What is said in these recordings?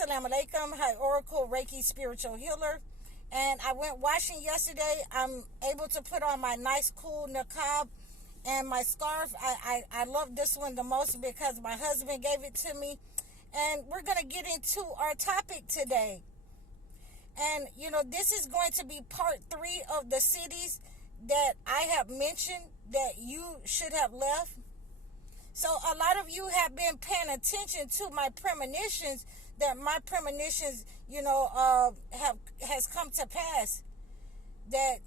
Assalamu alaikum. Hi, Oracle Reiki Spiritual Healer. And I went washing yesterday. I'm able to put on my nice, cool niqab and my scarf. I love this one the most because my husband gave it to me. And we're going to get into our topic today. And, this is going to be part 3 of the cities that I have mentioned that you should have left. So a lot of you have been paying attention to my premonitions, that my premonitions, has come to pass. That,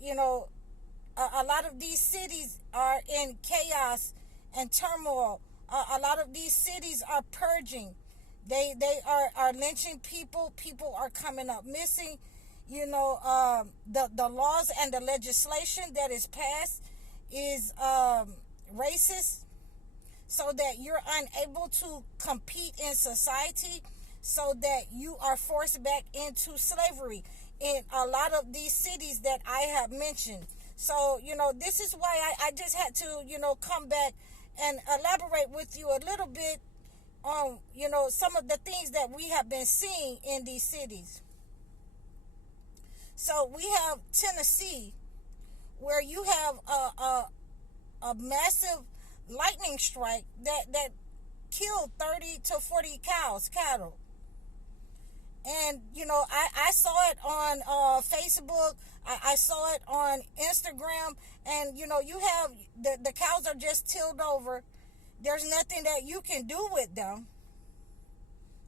a lot of these cities are in chaos and turmoil. A lot of these cities are purging. They are lynching people. People are coming up missing. The laws and the legislation that is passed is racist, so that you're unable to compete in society, so that you are forced back into slavery in a lot of these cities that I have mentioned. So, this is why I just had to, come back and elaborate with you a little bit on, some of the things that we have been seeing in these cities. So we have Tennessee, where you have a massive lightning strike that killed 30 to 40 cattle. And, I saw it on Facebook. I saw it on Instagram. And, you have the cows are just tilled over. There's nothing that you can do with them.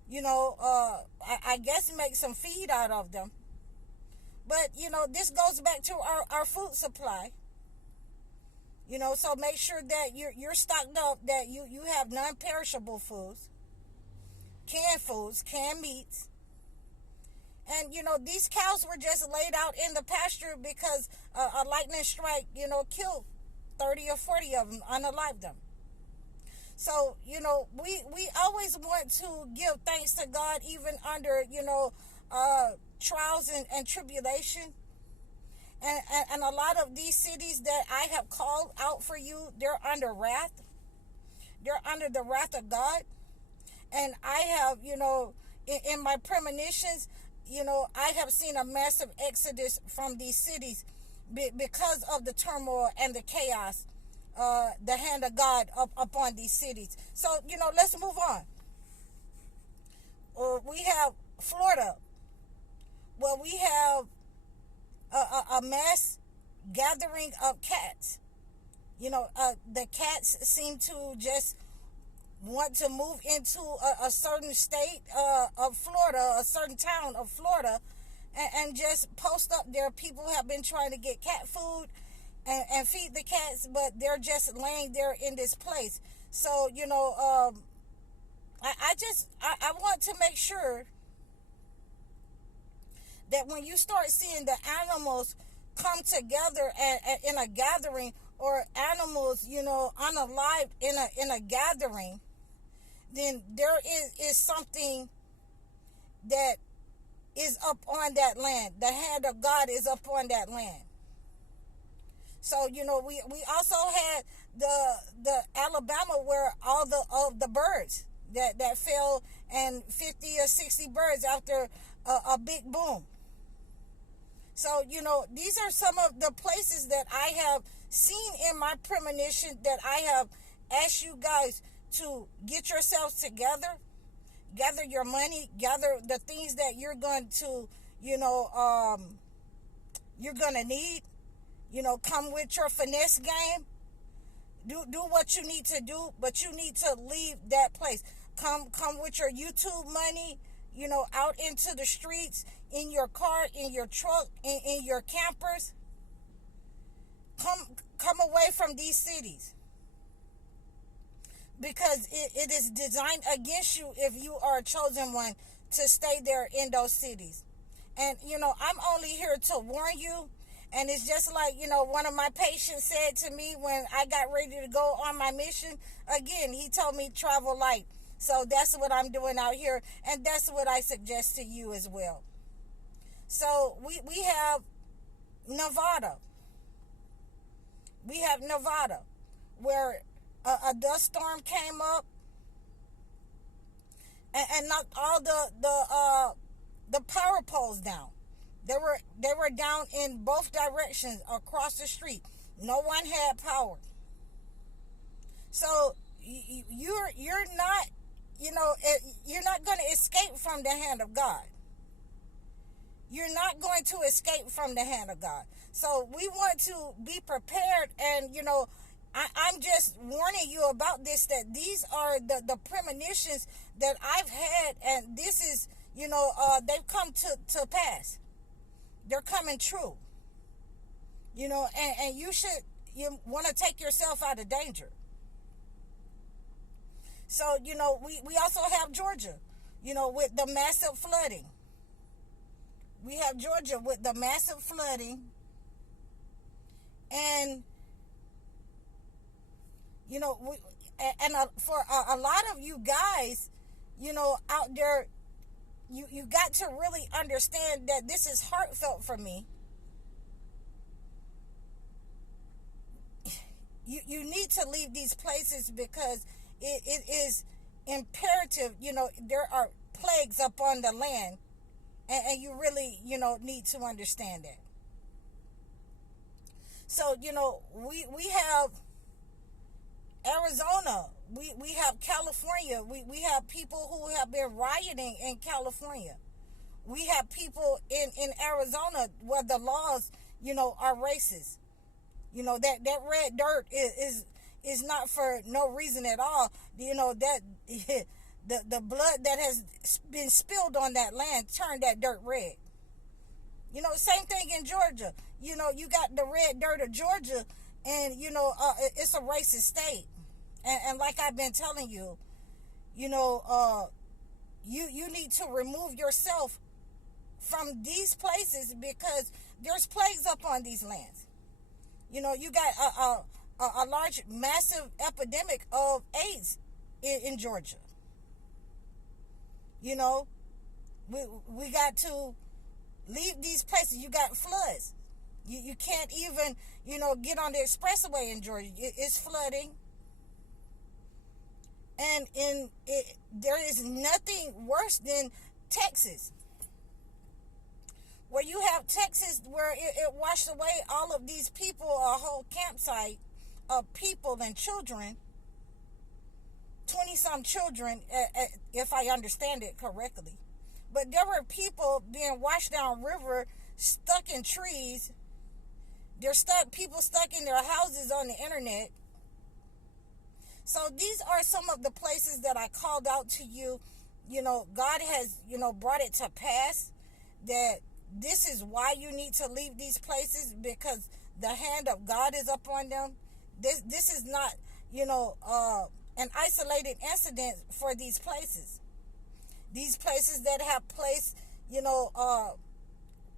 I guess make some feed out of them. But, this goes back to our food supply. So make sure that you're stocked up, that you have non-perishable foods, canned meats. And, these cows were just laid out in the pasture because a lightning strike, killed 30 or 40 of them, unalived them. So, we always want to give thanks to God, even under, trials and tribulation. And a lot of these cities that I have called out for you, they're under wrath. They're under the wrath of God. And I have, in my premonitions, I have seen a massive exodus from these cities because of the turmoil and the chaos, the hand of God upon these cities. So, let's move on. We have Florida. Well, we have a mass gathering of cats. The cats seem to just want to move into a certain state of Florida, a certain town of Florida, and just post up there. People have been trying to get cat food and feed the cats, but they're just laying there in this place. So, I want to make sure that when you start seeing the animals come together in a gathering, or animals, unalived in a gathering, then there is something that is up on that land. The hand of God is up on that land. So, we also had the Alabama, where all the birds that fell, and 50 or 60 birds after a big boom. So, these are some of the places that I have seen in my premonition, that I have asked you guys to get yourselves together, gather your money, gather the things that you're going to, you're going to need, come with your finesse game. Do what you need to do, but you need to leave that place. Come with your YouTube money, out into the streets, in your car, in your truck, in your campers. Come away from these cities, because it is designed against you if you are a chosen one to stay there in those cities. And, I'm only here to warn you. And it's just like, one of my patients said to me when I got ready to go on my mission. Again, he told me travel light. So that's what I'm doing out here. And that's what I suggest to you as well. So we have Nevada. We have Nevada, where a dust storm came up, and knocked all the power poles down. They were down in both directions across the street. No one had power. So you're not, you're not going to escape from the hand of God. You're not going to escape from the hand of God. So we want to be prepared, and I'm just warning you about this, that these are the premonitions that I've had, and this is, they've come to pass. They're coming true. And you want to take yourself out of danger. So, we also have Georgia, with the massive flooding. We have Georgia with the massive flooding. And, for a lot of you guys, out there, you got to really understand that this is heartfelt for me. You need to leave these places because it is imperative. There are plagues upon the land, and you really, need to understand that. So, we have Arizona, we have California, we have people who have been rioting in California. We have people in Arizona where the laws, are racist. That red dirt is not for no reason at all. That the blood that has been spilled on that land turned that dirt red. Same thing in Georgia. You got the red dirt of Georgia, and it's a racist state. And like I've been telling you, you need to remove yourself from these places because there's plagues up on these lands. You got a large, massive epidemic of AIDS in Georgia. We got to leave these places. You got floods. You can't even, get on the expressway in Georgia. It's flooding. And there is nothing worse than Texas, where you have Texas where it washed away all of these people, a whole campsite of people and children, 20-some children, if I understand it correctly. But there were people being washed down river, stuck in trees. People stuck in their houses on the internet. So these are some of the places that I called out to you. God has, brought it to pass that this is why you need to leave these places, because the hand of God is upon them. This is not, an isolated incident for these places. These places that have placed,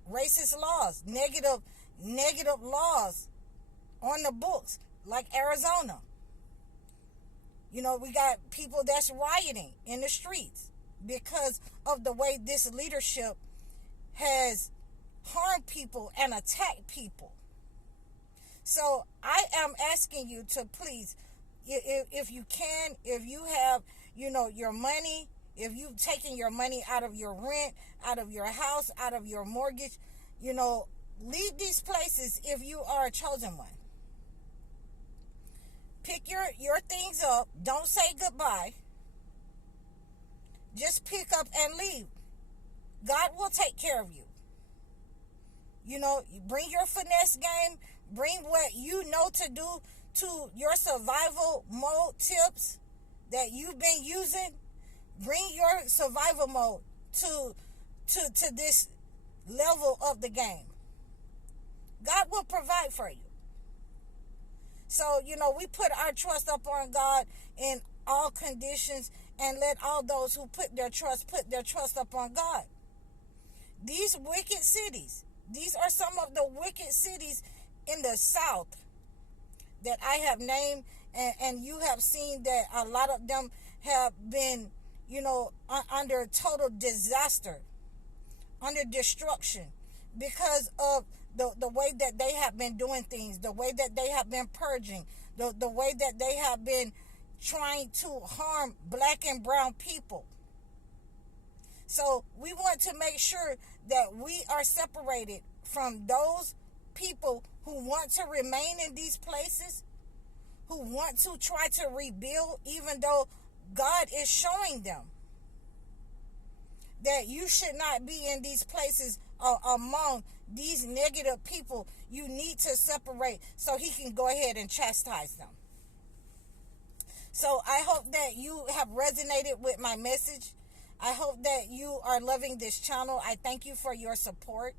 racist laws, negative laws on the books, like Arizona. We got people that's rioting in the streets because of the way this leadership has harmed people and attacked people. So I am asking you to please, if you can, if you have, your money, if you've taken your money out of your rent, out of your house, out of your mortgage, leave these places if you are a chosen one. Pick your things up. Don't say goodbye. Just pick up and leave. God will take care of you. You bring your finesse game. Bring what you know to do to your survival mode tips that you've been using. Bring your survival mode to this level of the game. God will provide for you. So, we put our trust up on God in all conditions, and let all those who put their trust up on God. These wicked cities, these are some of the wicked cities in the South that I have named, and you have seen that a lot of them have been, under total disaster, under destruction, because of the way that they have been doing things, the way that they have been purging, the way that they have been trying to harm black and brown people. So we want to make sure that we are separated from those people who want to remain in these places, who want to try to rebuild, even though God is showing them that you should not be in these places among these negative people. You need to separate so he can go ahead and chastise them. So I hope that you have resonated with my message. I hope that you are loving this channel. I thank you for your support.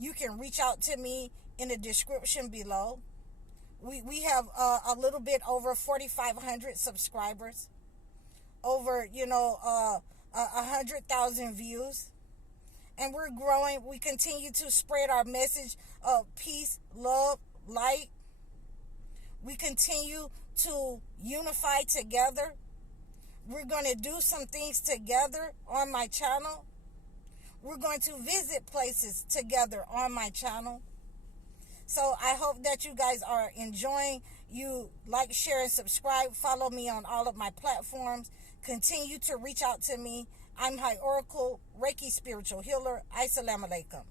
You can reach out to me in the description below. We have a little bit over 4,500 subscribers, over 100,000 views, and we're growing. We continue to spread our message of peace, love, light. We continue to unify together. We're going to do some things together on my channel. We're going to visit places together on my channel. So I hope that you guys are enjoying. You like, share, and subscribe. Follow me on all of my platforms. Continue to reach out to me. I'm High Oracle, Reiki Spiritual Healer. Assalamu alaikum.